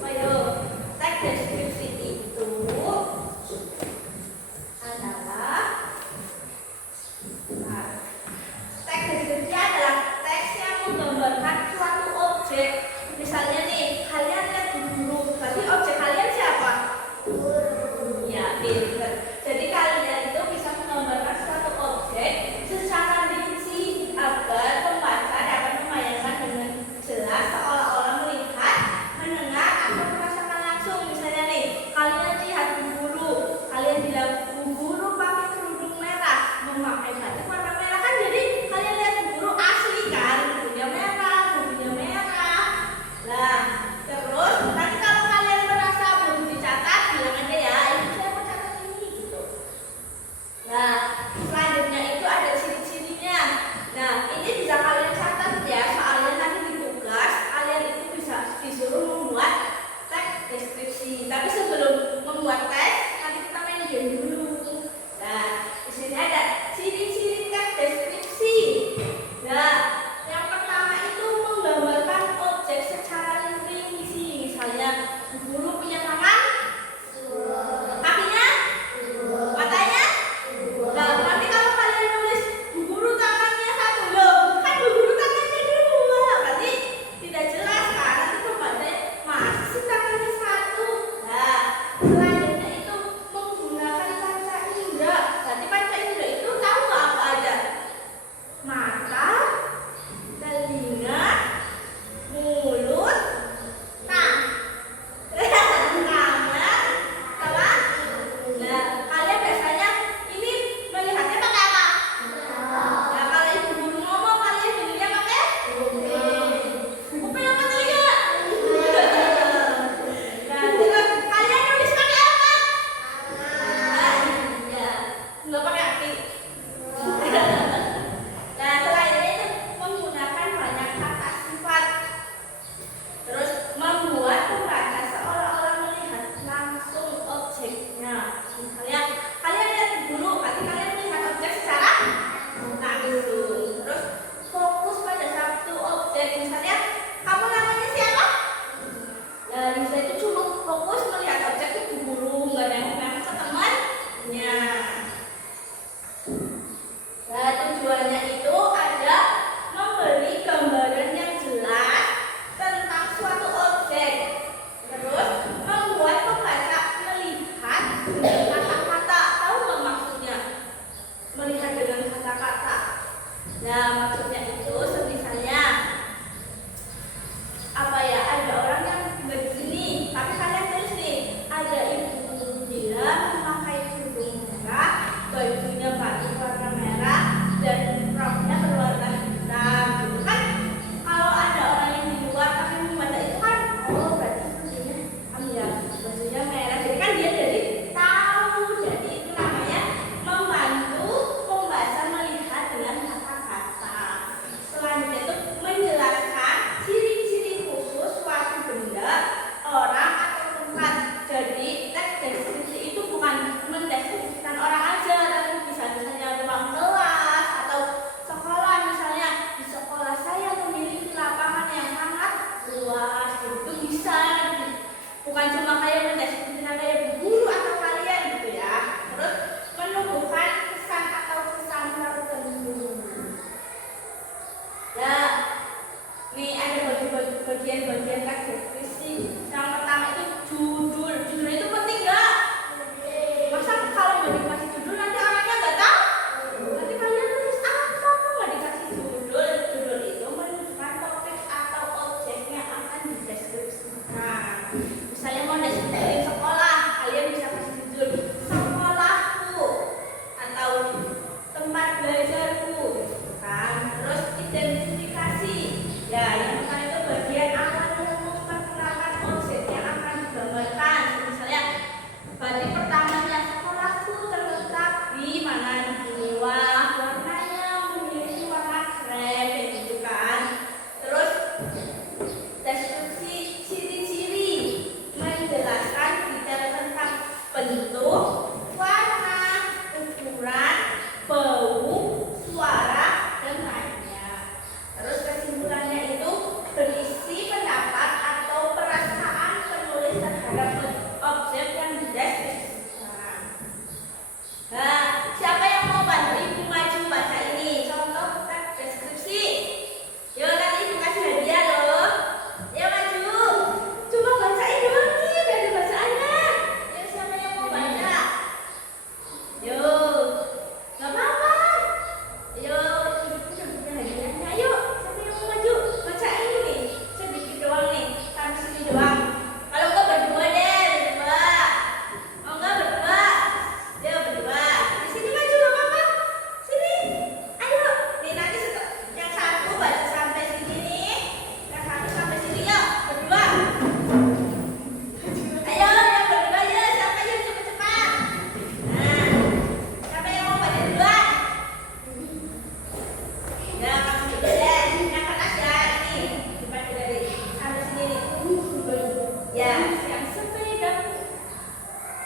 Ayo, teks deskripsi itu adalah teks deskripsi adalah teks yang menggambarkan suatu objek. Misalnya nih, kalian lihat guru, berarti objek kalian siapa? Ya, pinter. Jadi kalian itu bisa menggambarkan suatu objek secara rinci agar pembaca dapat membayangkan dengan jelas seolah-olah melihat, mendengar, atau merasakan langsung. Misalnya nih, kalian lihat guru, kalian bilang guru pakai kerudung merah, memakai batik warna merah kan, jadi kalian lihat guru asli kan, kerudungnya merah, kerudungnya merah. Nah, terus nanti kalau kalian merasa butuh dicatat, bilang aja ya, ini saya mau catat ini gitu. Nah, selanjutnya itu ada ciri-cirinya. Nah, ini bisa kalian catat ya, soalnya nanti di tugas kalian itu bisa disuruh membuat teks deskripsi. Tapi sebelum membuat teks, nanti kita main game dulu. Nah, di sini ada ciri-ciri teks deskripsi. Nah, yang pertama itu menggambarkan objek secara rinci. Misalnya, guru punya tangan, kakinya, matanya. Nah, nanti kalau kalian nulis Bu Guru tangannya satu, loh, kan Bu Guru tangannya dua, berarti tidak jelas kan? Nanti pembacanya masih tangannya satu. Nah, selanjutnya itu menggunakan panca indera. Berarti panca indera itu tahu nggak apa aja? Mata, telinga, mulut, tangan, sama. Nah, kalian biasanya ini melihatnya pakai apa? Nah, kalau ibu guru ngomong, kalian dengarnya pakai kuping apa telinga? Nah, terus kalian nulis pakai apa? ada objek yang dideskripsikan. Nah, siapa yang mau bantu ibu maju baca ini? Contoh teks deskripsi. Yuk, nanti ibu kasih hadiah loh. Ya maju. Coba bacain dulu nih, biar ada bacaannya. Yuk, siapa yang mau baca? Yuk, gak apa-apa. Yuk, ibu udah punya hadiahnya. Yuk, siapa yang mau maju? Bacain nih. Sedikit doang nih, sampai sini doang. Kalau enggak berdua deh, berdua. Oh enggak berdua. Dia berdua. Di sini maju gak apa-apa. Sini. Ayo. Nih nanti yang satu baca sampai sini nih. Yang satu sampai sini yuk. Berdua. Ayo yang berdua ya. Siapa yang cepat-cepat? Nah. Siapa yang mau baca duluan? Ya kamu dulu deh. Yang keras ya ini. Dibaca dari sampai sini nih. Ya, yang sepeda.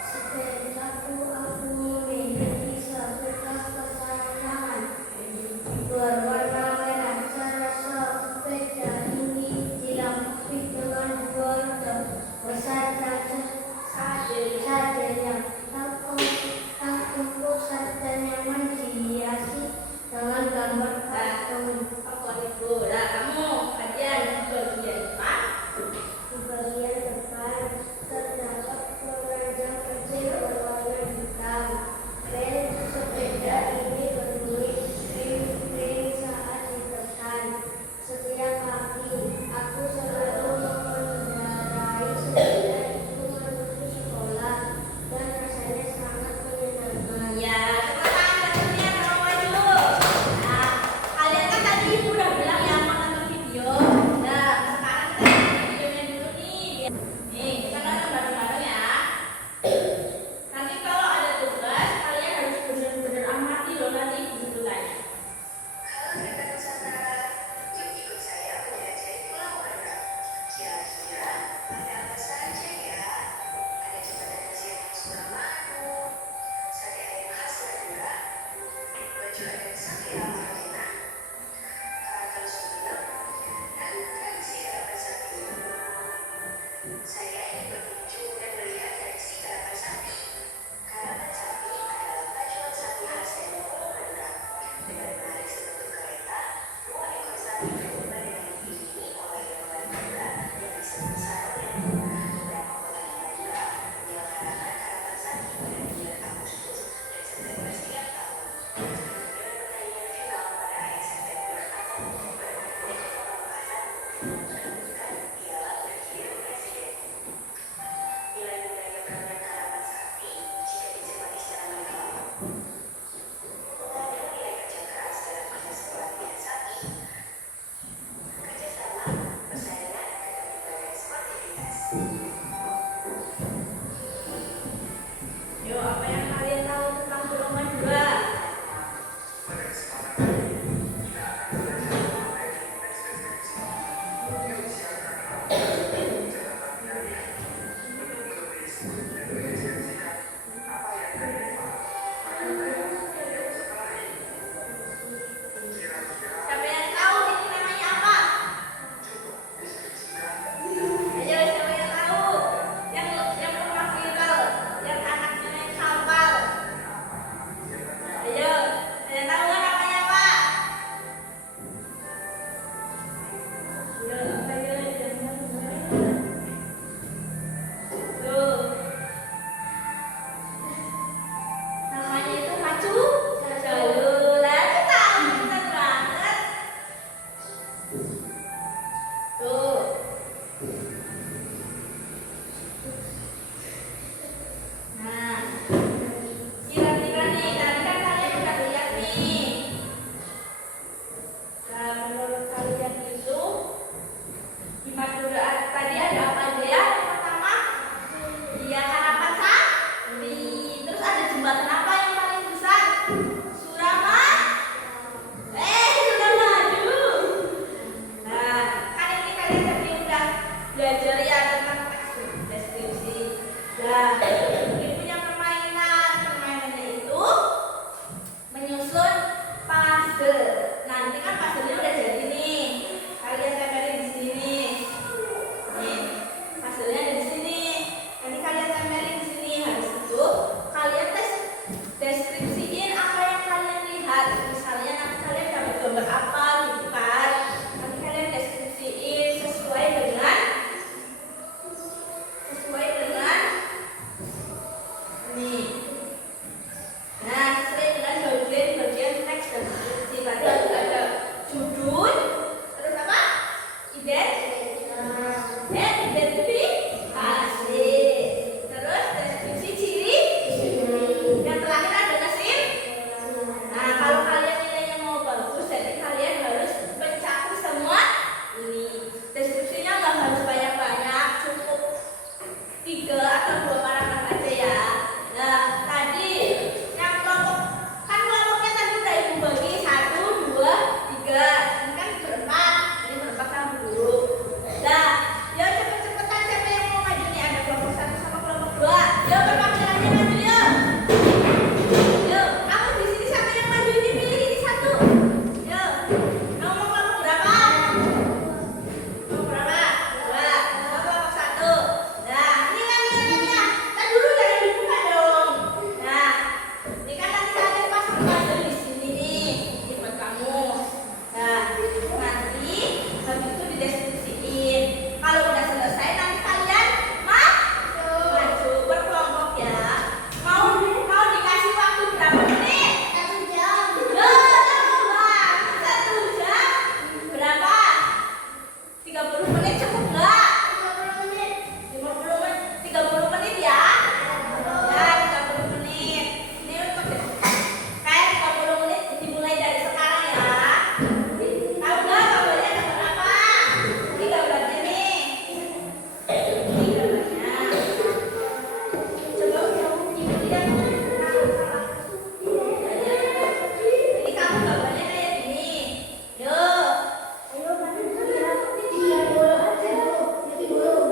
Sepedaku aku memiliki sepeda kesayangan berwarna merah. Serasa sepeda ini dilengkapi dengan bordir beserta sadelnya. Tangkungku serta nyaman dihiasi dengan gambar kartun. Nah, kamu hadiah di bagian depan. Di bagian depan terdapat keranjang kecil berwarna hitam. Rem sepeda ini berbunyi kring-kring saat ditekan. Setiap pagi aku selalu mengendarai sepeda itu menuju sekolah dan rasanya sangat menyenangkan. Ya, cepetan jatuhnya kalau maju. Nah, kalian kan tadi ibu udah bilang ya mau nonton video. Nah, sekarang kita nonton videonya dulu nih. Nih, kita nonton bareng-bareng ya. Nanti kalau ada tugas, kalian harus bener-bener amati loh nanti ibu tulisnya. Halo rekan Nusantara, yuk ikut saya menjelajahi Pulau Banda. Kira-kira ada apa saja ya? Ada jembatan Mesir yang Suramadu, sate ayam khas Madura, baju adat Sakira Marlina, karavan Sumenep, dan tradisi Karapan Sapi. Saya ingin berkunjung dan melihat tradisi Karapan Sapi. Karapan Sapi adalah pacuan sapi khas dari Pulau Banda. Dengan menarik sebentuk kereta, 2 ekor sapi berubah dengan diiringi oleh gamelan Madura yang disebut saronen. Beberapa kota di Madura menyelenggarakan Karapan Sapi pada bulan Agustus dan September setiap tahun. Dengan pertandingan final pada akhir September atau Oktober dengan pemangkasan untuk menentukan piala presiden presiden. Nilai budaya beragam Karapan Sapi jika dicermati secara mendalam mengandung nilai kerja keras dalam proses pelatihan sapi, kerjasama, persaingan, keterlibatan sportivitas. Yuk, apa yang kalian tahu tentang Pulau Madura? Pada kesempatan kali ini, kita akan belajar mengenai teks deskripsi. Yuk siapkan catatan kalian untuk menulis dan mendeskripsikan apa yang kalian paham pada tema video setelah ini. Kira-kira Siapa yang tahu ini namanya apa? coba deskripsikan Ayo, siapa yang tahu? Yang pernah viral, yang anaknya naik kapal. Ayo, ada yang tahu nggak namanya apa? Ayo, apa ya? Tuh. Namanya itu Macu Jalur. Lah, itu tahu pintar banget. Tuh. Nah, kira-kira nih, tadi kan kalian udah lihat nih. Nah, menurut kalian itu di Madura tadi ada apa aja ya? Yang pertama, dia Karapan Sapi. Terus ada jembatan apa yang paling besar? Suramadu. Nah, kan ini kalian tadi udah belajar ya tentang teks deskripsi. Nah, ini punya permainan. Permainannya itu menyusun puzzle. Nanti kan puzzle-nya udah jadi nih. Kalian tempelin di sini. Nih, puzzle-nya ada di sini. dua paragraf aja ya. Nah, tadi yang kelompok kan kelompoknya tadi udah ibu bagi 1, 2, 3. Ini kan berempat. Ini berempat kamu dulu. Nah, yuk cepet-cepetan siapa yang mau maju nih? Ada kelompok 1 sama kelompok 2. Yuk perwakilannya maju yuk. Yuk, kamu di sini siapa yang maju ini pilih ini 1. Yuk. Kamu mau kelompok berapa? Kelompok berapa? 2. Kamu kelompok 1. Nah, ini kan nilainya. Kan dulu jangan dibuka dong. Nah, ini kan nanti kalian pasang tabel di sini nih. Ini buat kamu. Nah, nanti habis itu dideskripsiin. Kalau udah selesai nanti kalian maju berkelompok ya. Mau dikasih waktu berapa menit? 1 jam. Loh, coba. 1 jam berapa? 30 menit cukup nggak? 50 menit. 50 menit, 30 menit ya? Ya, 30 menit. Ini untuk kayak 30 menit dimulai dari sekarang ya. Tahu nggak gambarnya gambar apa? Ini gambarnya nih. Ini gambarnya. Coba lihat. Ini kamu gambarnya kayak gini. Yuk. Ayo bantu ya. Iya, boleh aja. Jadi boleh.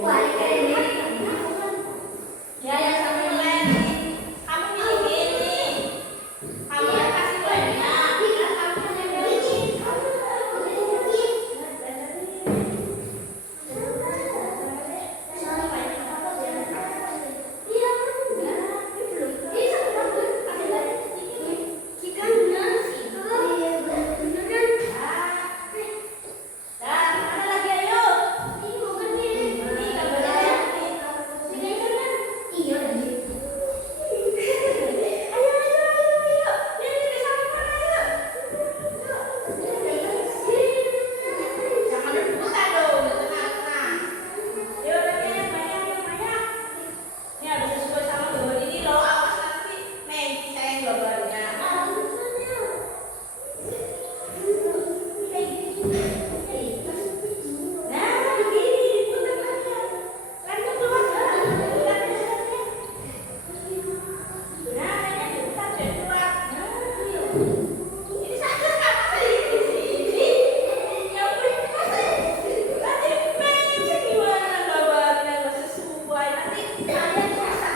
Wah, keren ya. Ya, yang satu lagi. Kamu pilih ini. Kamu yang kasih banyak. Dan mana lagi ayo? Ini gambarnya. Jangan dibuka dong, di tengah-tengah. Yuk, udah yang banyak, yang banyak. Ini harus sesuai sama gambar ini loh. Awas nanti menceng gambarnya. Nah, begini diputar aja. Kan itu keluar dah. Nah, ini diputar dan keluar. Ini satu apa tadi di sini? Yang masa nanti menceng gimana gambarnya nggak sesuai. Nanti kalian bisa.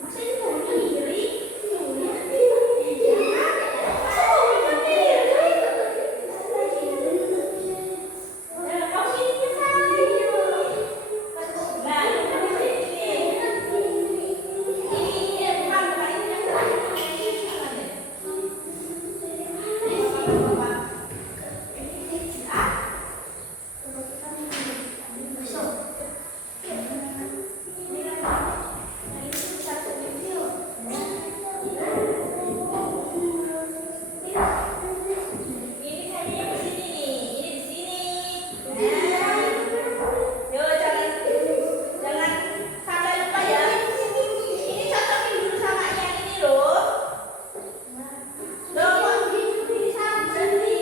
Masa ini mau ngiri? Masa mau ngiri? Nah, kau sini bisa. Nah, ini bukan ini yang ini kayaknya di sini nih, ini di sini. Nah, yuk jangan sampai lupa ya. Ini cocokin dulu sama yang ini loh. Loh, kok ini sama berhenti?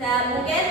Nah, mungkin